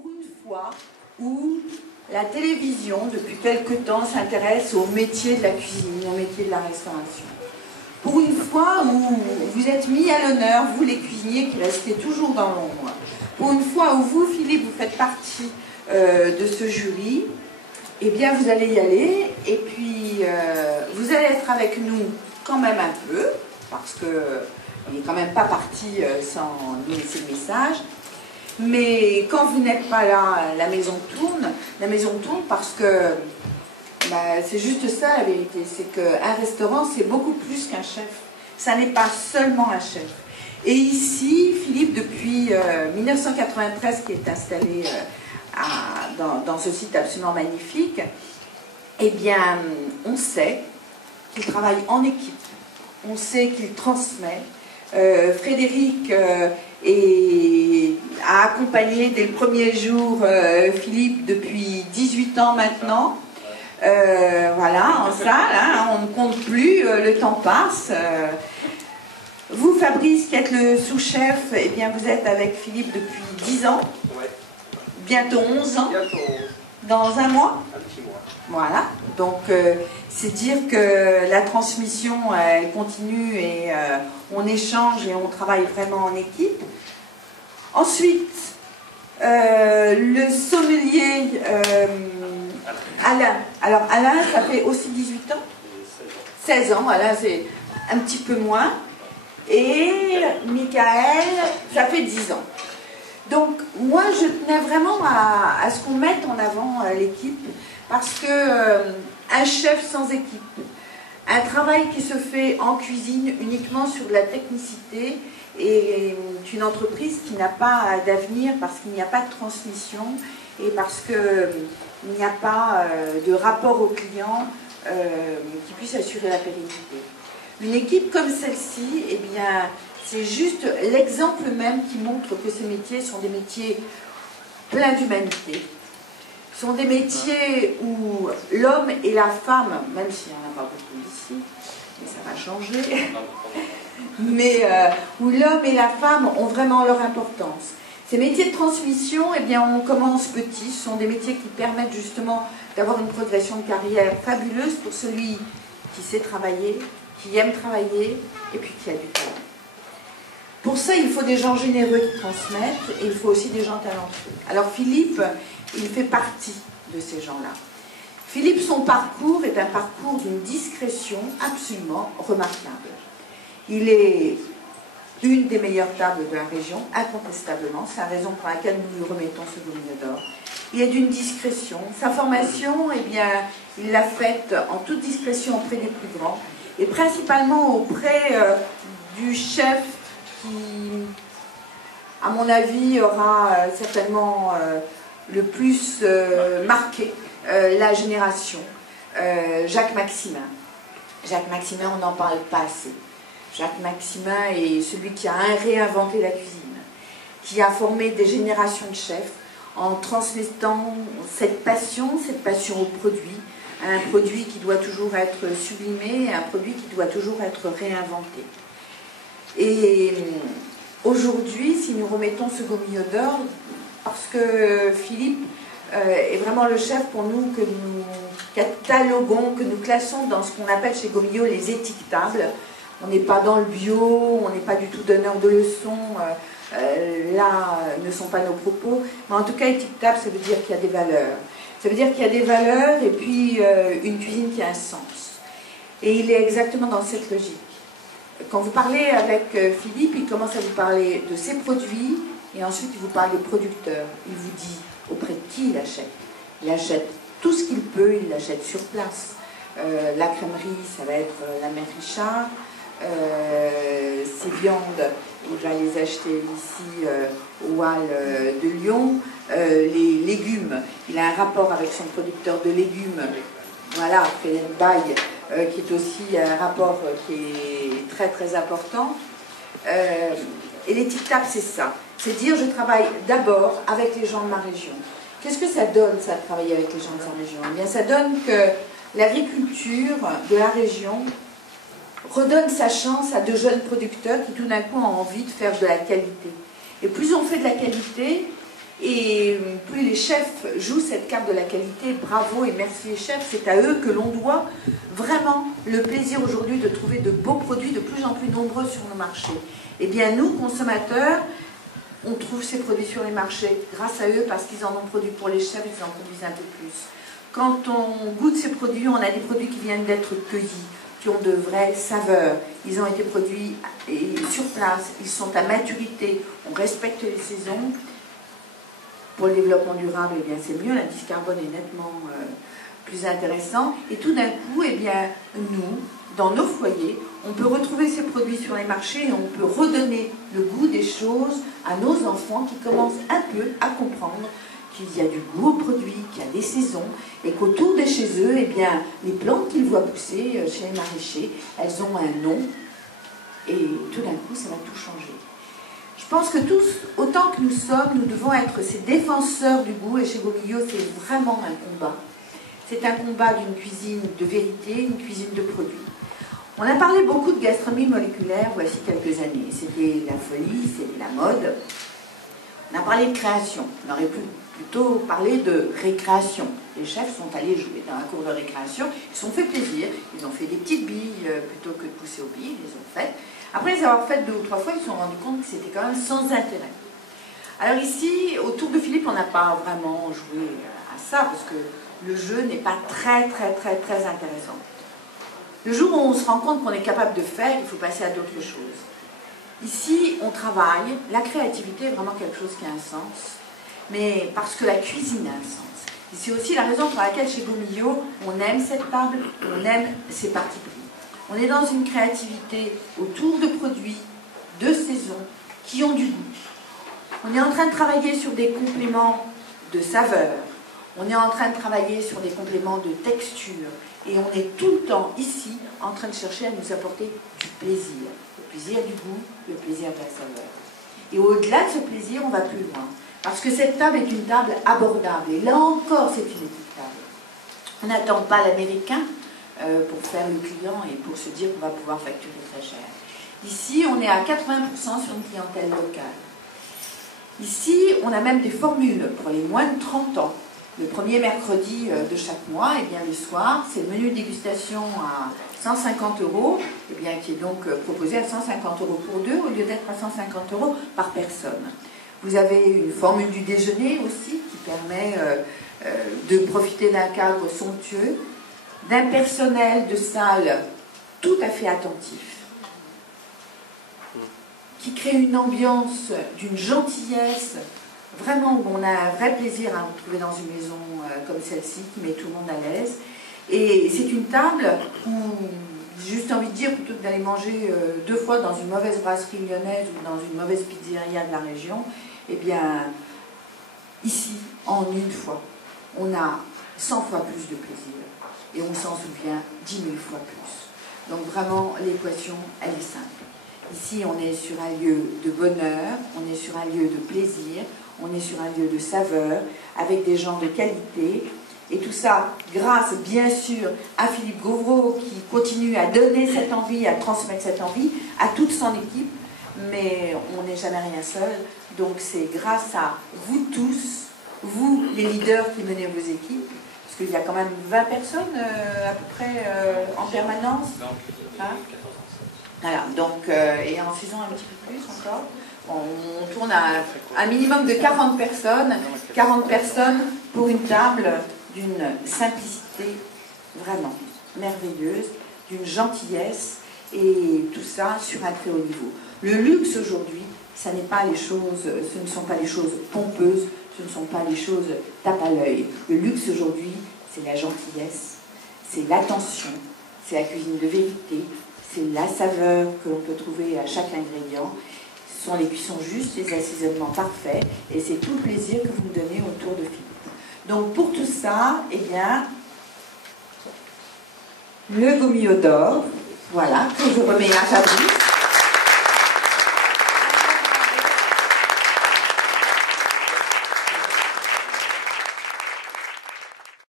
pour une fois où la télévision, depuis quelque temps, s'intéresse au métier de la cuisine, au métier de la restauration. Pour une fois où vous êtes mis à l'honneur, vous les cuisiniers qui restez toujours dans l'ombre. Pour une fois où vous, Philippe, vous faites partie de ce jury, eh bien vous allez y aller et puis vous allez être avec nous quand même un peu, parce qu'il n'est quand même pas parti sans nous laisser le message. Mais quand vous n'êtes pas là, la maison tourne. La maison tourne parce que c'est juste ça la vérité. C'est qu'un restaurant, c'est beaucoup plus qu'un chef. Ça n'est pas seulement un chef. Et ici, Philippe, depuis 1993, qui est installé dans ce site absolument magnifique, eh bien, on sait qu'il travaille en équipe. On sait qu'il transmet. Frédéric a accompagné dès le premier jour Philippe depuis 18 ans maintenant. Voilà, en salle, hein, on ne compte plus, le temps passe. Vous, Fabrice, qui êtes le sous-chef, eh bien, vous êtes avec Philippe depuis 10 ans. Ouais. Bientôt 11 ans. Bientôt 11. Dans un mois. Un petit mois. Voilà, donc c'est dire que la transmission, elle continue et on échange et on travaille vraiment en équipe. Ensuite, le sommelier Alain. Alors Alain, ça fait aussi 18 ans. 16 ans, Alain c'est un petit peu moins. Et Michael, ça fait 10 ans. Donc moi je tenais vraiment à ce qu'on mette en avant l'équipe, parce que un chef sans équipe, un travail qui se fait en cuisine uniquement sur de la technicité, est une entreprise qui n'a pas d'avenir parce qu'il n'y a pas de transmission et parce qu'il n'y a pas de rapport au client qui puisse assurer la pérennité. Une équipe comme celle-ci, eh bien, c'est juste l'exemple même qui montre que ces métiers sont des métiers pleins d'humanité. Ce sont des métiers où l'homme et la femme, même s'il n'y en a pas beaucoup ici, mais ça va changer, mais où l'homme et la femme ont vraiment leur importance. Ces métiers de transmission, eh bien, on commence petit. Ce sont des métiers qui permettent justement d'avoir une progression de carrière fabuleuse pour celui qui sait travailler, qui aime travailler et puis qui a du talent. Pour ça, il faut des gens généreux qui transmettent et il faut aussi des gens talentueux. Alors Philippe, il fait partie de ces gens-là. Philippe, son parcours est un parcours d'une discrétion absolument remarquable. Il est une des meilleures tables de la région, incontestablement. C'est la raison pour laquelle nous lui remettons ce Gourmillon d'or. Il est d'une discrétion. Sa formation, eh bien, il l'a faite en toute discrétion auprès des plus grands et principalement auprès du chef qui, à mon avis, aura certainement le plus marqué la génération, Jacques Maximin. Jacques Maximin, on n'en parle pas assez. Jacques Maximin est celui qui a réinventé la cuisine, qui a formé des générations de chefs en transmettant cette passion au produit, un produit qui doit toujours être sublimé, un produit qui doit toujours être réinventé. Et aujourd'hui, si nous remettons ce Gourmillon d'or, parce que Philippe est vraiment le chef pour nous, que nous cataloguons, que nous classons dans ce qu'on appelle chez Gourmillon les étiquetables. On n'est pas dans le bio, on n'est pas du tout donneur de leçons, là ne sont pas nos propos, mais en tout cas étiquetable, ça veut dire qu'il y a des valeurs. Ça veut dire qu'il y a des valeurs et puis une cuisine qui a un sens. Et il est exactement dans cette logique. Quand vous parlez avec Philippe, il commence à vous parler de ses produits et ensuite il vous parle des producteurs. Il vous dit auprès de qui il achète. Il achète tout ce qu'il peut, il l'achète sur place. La crèmerie, ça va être la mère Richard. Ces viandes, il va les acheter ici au Halles de Lyon. Les légumes, il a un rapport avec son producteur de légumes, voilà, Frédéric Baille, qui est aussi un rapport qui est très très important. Et l'étiquetable, c'est ça, c'est dire je travaille d'abord avec les gens de ma région. Qu'est-ce que ça donne, ça, de travailler avec les gens de sa région? Eh bien, ça donne que l'agriculture de la région redonne sa chance à de jeunes producteurs qui tout d'un coup ont envie de faire de la qualité. Et plus on fait de la qualité, Et plus les chefs jouent cette carte de la qualité, bravo et merci les chefs, c'est à eux que l'on doit vraiment le plaisir aujourd'hui de trouver de beaux produits de plus en plus nombreux sur nos marchés. Eh bien nous, consommateurs, on trouve ces produits sur les marchés grâce à eux parce qu'ils en ont produit pour les chefs, ils en produisent un peu plus. Quand on goûte ces produits, on a des produits qui viennent d'être cueillis, qui ont de vraies saveurs. Ils ont été produits sur place, ils sont à maturité, on respecte les saisons. Pour le développement durable, eh bien c'est mieux, l'indice carbone est nettement plus intéressant. Et tout d'un coup, eh bien, nous, dans nos foyers, on peut retrouver ces produits sur les marchés et on peut redonner le goût des choses à nos enfants qui commencent un peu à comprendre qu'il y a du goût aux produits, qu'il y a des saisons et qu'autour de chez eux, eh bien, les plantes qu'ils voient pousser chez les maraîchers, elles ont un nom et tout d'un coup, ça va tout changer. Je pense que tous, autant que nous sommes, nous devons être ces défenseurs du goût et chez Gaumillot, c'est vraiment un combat. C'est un combat d'une cuisine de vérité, une cuisine de produits. On a parlé beaucoup de gastronomie moléculaire voici quelques années. C'était la folie, c'était la mode. On a parlé de création. On aurait pu plutôt parler de récréation. Les chefs sont allés jouer dans un cours de récréation. Ils se sont fait plaisir. Ils ont fait des petites billes plutôt que de pousser aux billes. Ils les ont faites. Après les avoir faites 2 ou 3 fois, ils se sont rendus compte que c'était quand même sans intérêt. Alors ici, autour de Philippe, on n'a pas vraiment joué à ça parce que le jeu n'est pas très intéressant. Le jour où on se rend compte qu'on est capable de faire, il faut passer à d'autres choses. Ici, on travaille. La créativité est vraiment quelque chose qui a un sens, mais parce que la cuisine a un sens. Et c'est aussi la raison pour laquelle chez Gaumillot, on aime cette table, on aime ces parties pris. On est dans une créativité autour de produits, de saison, qui ont du goût. On est en train de travailler sur des compléments de saveur. On est en train de travailler sur des compléments de texture. Et on est tout le temps ici en train de chercher à nous apporter du plaisir. Le plaisir du goût, le plaisir de la saveur. Et au-delà de ce plaisir, on va plus loin. Parce que cette table est une table abordable. Et là encore, c'est une petite table. On n'attend pas l'américain pour faire le client et pour se dire qu'on va pouvoir facturer très cher. Ici, on est à 80% sur une clientèle locale. Ici, on a même des formules pour les moins de 30 ans. Le premier mercredi de chaque mois, et bien le soir, c'est le menu de dégustation à 150 €, et bien qui est donc proposé à 150 € pour deux, au lieu d'être à 150 € par personne. Vous avez une formule du déjeuner aussi, qui permet de profiter d'un cadre somptueux, d'un personnel de salle tout à fait attentif, qui crée une ambiance d'une gentillesse, vraiment où on a un vrai plaisir à vous trouver dans une maison comme celle-ci, qui met tout le monde à l'aise. Et c'est une table où j'ai juste envie de dire, plutôt que d'aller manger 2 fois dans une mauvaise brasserie lyonnaise ou dans une mauvaise pizzeria de la région, eh bien, ici, en une fois, on a 100 fois plus de plaisir. Et on s'en souvient 10 000 fois plus. Donc vraiment, l'équation, elle est simple. Ici, on est sur un lieu de bonheur, on est sur un lieu de plaisir, on est sur un lieu de saveur, avec des gens de qualité. Et tout ça, grâce bien sûr à Philippe Gauvreau, qui continue à donner cette envie, à transmettre cette envie, à toute son équipe. Mais on n'est jamais rien seul. Donc c'est grâce à vous tous, vous les leaders qui menez vos équipes, parce qu'il y a quand même 20 personnes à peu près en permanence. Hein? Voilà, donc, et en 6 ans un petit peu plus encore. On tourne à un minimum de 40 personnes pour une table d'une simplicité vraiment merveilleuse, d'une gentillesse, et tout ça sur un très haut niveau. Le luxe aujourd'hui, ce ne sont pas les choses pompeuses, ce ne sont pas les choses tape à l'œil. Le luxe aujourd'hui, c'est la gentillesse, c'est l'attention, c'est la cuisine de vérité, c'est la saveur que l'on peut trouver à chaque ingrédient. Ce sont les cuissons justes, les assaisonnements parfaits, et c'est tout le plaisir que vous me donnez autour de Philippe. Donc pour tout ça, eh bien, le Gaumillot d'or, voilà, que je remets à Fabrice.